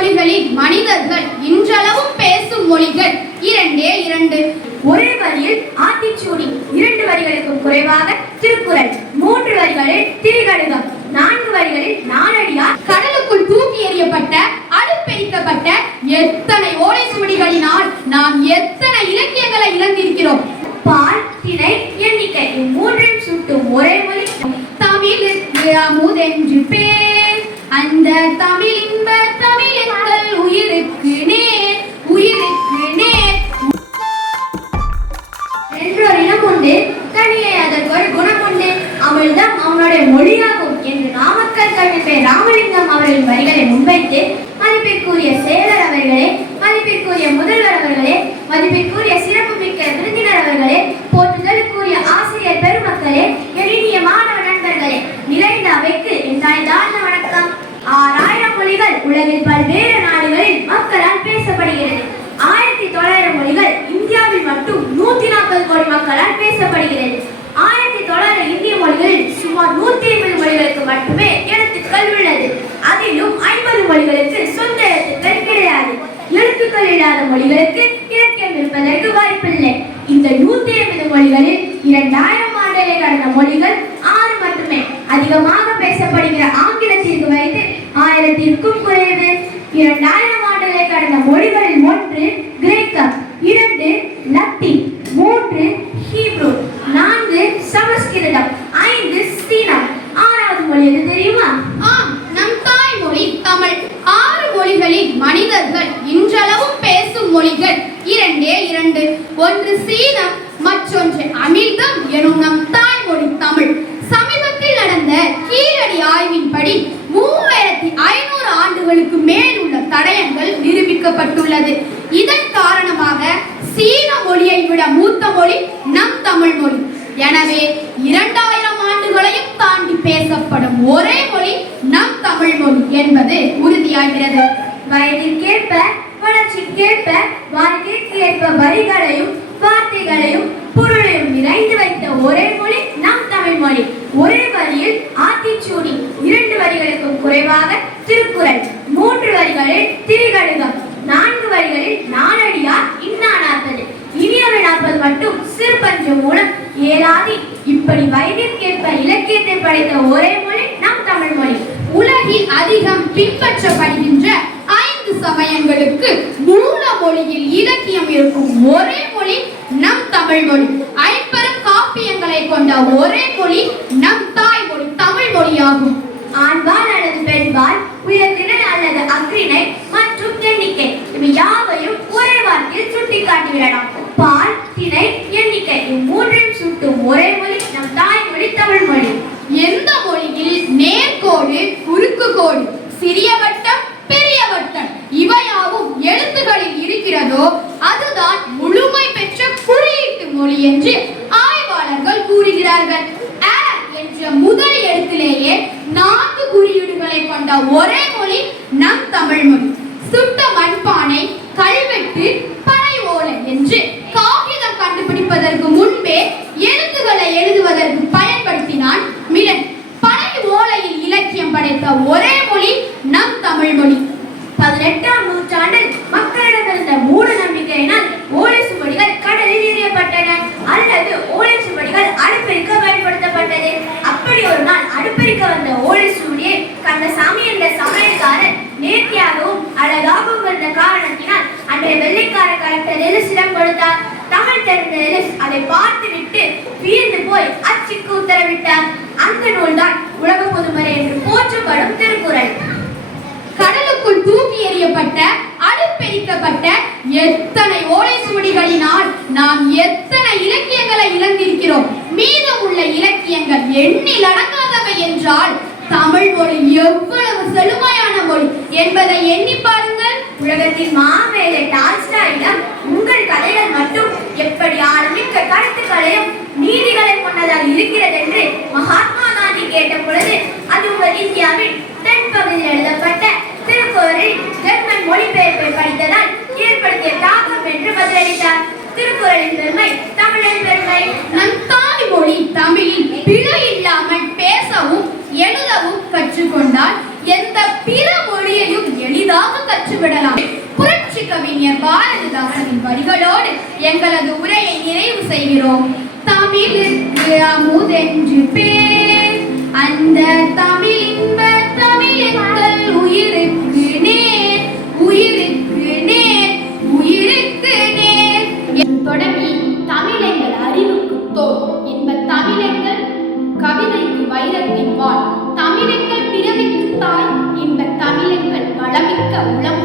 மொழிகளில் மனிதர்கள் இன்றளவும் பேசும் மொழிகள் இரண்டே இரண்டு. ஒரே வரியில் ஆத்திச்சூடி இரண்டு வரிகளுக்கும் குறைவாக திருக்குறள் மூன்று வரிகளில் திரிகடுகம் நான்கு வரிகளில் நாலடியார் கடலுக்குள் தூக்கி எறியப்பட்ட அடுப்பெரிக்கப்பட்ட எத்தனை ஓலை சுவடிகளினால் நாம் எத்தனை இலக்கியங்களை இழந்திருக்கிறோம்? பால் திணை எண்ணிக்கை இம்மூன்றையும் சுட்டும் ஒரே மொழி. தமிழுக்கு அமுதென்று பேர். அந்த தமிழ் இன்ப ஐம்பது இரண்டாயிரம் ஆண்டுகளை கடந்த மொழிகள் ஆறு மட்டுமே. அதிகமாக பேசப்படுகிற ஆங்கிலத்திற்கு வைத்து ஆயிரத்திற்கும் குறைவு. இரண்டாயிரம் ஆண்டுகளை கடந்த மொழிகளில் ஒன்று கிரேக்கம் இரண்டு லத்தீன் மூன்று ஹீப்ரு நான்கு சமஸ்கிருதம் ஐந்து சீனம். ஆறாவது மொழி எது தெரியுமா? ஆம் நம் தாய்மொழி தமிழ். ஆறு மொழிகளில் மனிதர்கள் இன்றளவும் பேசும் மொழிகள் இரண்டே இரண்டு. ஒன்று சீனம் மற்றொன்று அமிர்தம் எனும் நம் தாய்மொழி தமிழ். சமீபத்தில் நடந்த கீழடி ஆய்வின்படி மூவாயிரத்தி ஐநூறு ஆண்டுகளுக்கு மேல் உள்ள தடயங்கள் நிரூபிக்கப்பட்டுள்ளது. இதன் காரணமாக சீன மொழியை விட மூத்த மொழி நம் தமிழ் மொழி. எனவே இரண்டாயிரம் ஆண்டுகளையும் தாண்டி பேசப்படும் ஒரே மொழி நம் தமிழ் மொழி என்பது உறுதியாகிறது. வயதிற்கேற்ப வளர்ச்சிக்கேற்ப வாழ்க்கைக்கு ஏற்ப வரிகளையும் வார்த்தைகளையும் பொருளையும் நிறைந்து வைத்த ஒரே மொழி நம் தமிழ் மொழி. ஒரே வரியில் ஆத்திச்சூடி இரண்டு வரிகளுக்கும் குறைவாக திருக்குறள். மூன்று வரிகளில் திரிகடுகம். நான்கு வரிகளில் நாலடியார் இன்னா நாற்பது இனியவை நாற்பது மட்டும் சிறுபஞ்சம் மூலம் ஏலாதி. இப்படி வயதிற்கேற்ப இலக்கியத்தை படைத்த ஒரே மொழி நம் தமிழ் மொழி. உலகில் அதிகம் பின்பற்றப்படுகின்ற ஐந்து சமயங்களுக்கு மூல மொழியில் இலக்கியம் இருக்கும் ஒரே தமிழ் மொழி. ஐம்பெரும் காப்பியங்களை கொண்ட ஒரே மொழி நம் தாய்மொழி தமிழ் மொழியாகும் ஆண்பால் அல்லது பெண்பால் உயர்திணை அல்லது அக்ரிணை மற்றும் எண்ணிக்கை இவை யாவையும் ஒரே வார்த்தையில் சுட்டிக்காட்டிவிடலாம் பால் திணை எண்ணிக்கை இம்மூன்றையும் சுட்டும் ஒரே மொழி நம் தாய்மொழி தமிழ் மொழி எந்த மொழியில் நேர்கோடு குறுக்கு கோடு சிறிய வட்டம் பெரிய வட்டம் இவையாவும் எழுத்துகளில் இருக்கிறதோ அதுதான் முழுமை பெற்ற குறியீட்டு மொழி என்று ஆய்வாளர்கள் கூறுகிறார்கள். அ என்ற முதல் எழுத்திலேயே நான்கு குறியீடுகளை கொண்ட ஒரே மொழி நம் தமிழ் மொழி. சுட்ட மண்பானை கல்வெட்டு பனை ஓலை என்று காகிதம் கண்டுபிடிப்பதற்கு முன்பே எழுத்துக்களை எழுதுவதற்கு பயன்படுத்தினான் மிலன் பனை ஓலையில் இலக்கியம் படைத்த ஒரே மொழி நம் தமிழ் மொழி. பதினெட்டாம் நூற்றாண்டில் கொடுத்தார். தமிழ் தெரிந்த எலிஸ் அதை பார்த்துவிட்டு வியந்து போய் அச்சுக்கு உத்தரவிட்டார். அந்த நூல்தான் உலக பொதுமறை என்று போற்றப்படும் திருக்குறள். கடலுக்குள் தூக்கி எறியப்பட்ட அடுப்பெரிக்கப்பட்ட எத்தனை ஓலை சுவடிகளினால் நாம் எத்தனை இலக்கியங்களை இழந்திருக்கிறோம். மீதம் உள்ள இலக்கியங்கள் எண்ணில் அடங்காதவை என்றால் தமிழ் மொழி எவ்வளவு செழுமையான மொழி என்பதை எண்ணி பாருங்கள். உலகத்தின் மாமேதை டால்ஸ்டாயிடம் உங்கள் கருத்துக்களையும் நீதிகளை கொண்டதாக இருக்கிறது என்று மகாத்மா காந்தி கேட்ட பொழுது அது உங்கள் இந்தியாவின் தென்பகுதியில் எழுதப்பட்ட திருக்குறளில் ஜெர்மன் மொழிபெயர்ப்பை படித்ததால் ஏற்படுத்திய தாக்கம் என்று பதிலளித்தார். திருக்குறளின் பெருமை தமிழின் பெருமை. நம் தாய்மொழி தமிழில் பிழை இல்லாமல் பேசவும் எழுதவும் கற்று கற்றுக்கொண்டால் எந்த பிற மொழியையும் எளிதாக கற்றுவிடலாம். புரட்சி கவிஞர் பாரதிதாசனின் வரிகளோடு எங்களது உரையை நிறைவு செய்கிறோம். தமிழுக்கு அமுதென்று பேர் அந்த தமிழ் இன்ப தமிழ் உயிருக்கு நேர் உயிருக்கு நேர் உயிருக்கு நேர். தொடங்கி தமிழ் எங்கள் அறிவுக்கு தோல் என்ப தமிழெங்கள் கவிதைக்கு வைரத்தின் வாழ் தமிழெங்கள் பிறவிக்கு தாய் என்ப தமிழெங்கள் வளமிக்க உளம்